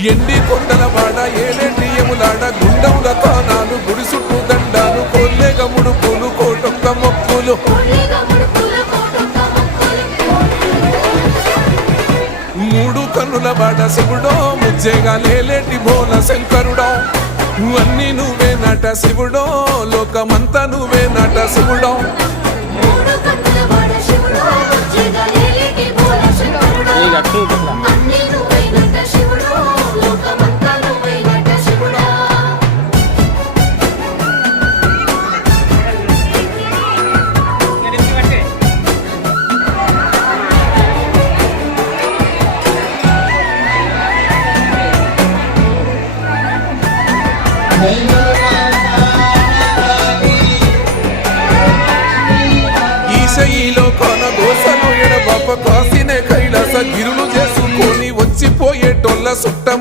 ఎండి కొండల వాడ ఏలేటియములాడ గుండముల తానాలు గుడి చుట్టూ దండాలు కొల్లేగ ముడుపులు కోటొక్క మొక్కులు మూడు కన్నుల వాడ శివుడో ముజ్జేగా లేలేటి బోల శంకరుడో అన్నీ నువ్వే నట శివుడో లోకమంతా నువ్వే నట శివుడో ఈశయిలో కొన గోసలు ఎడబాప కాసినే కైలాస గిరులు చేసుకొని వచ్చిపోయేటోళ్ళ సుట్టమై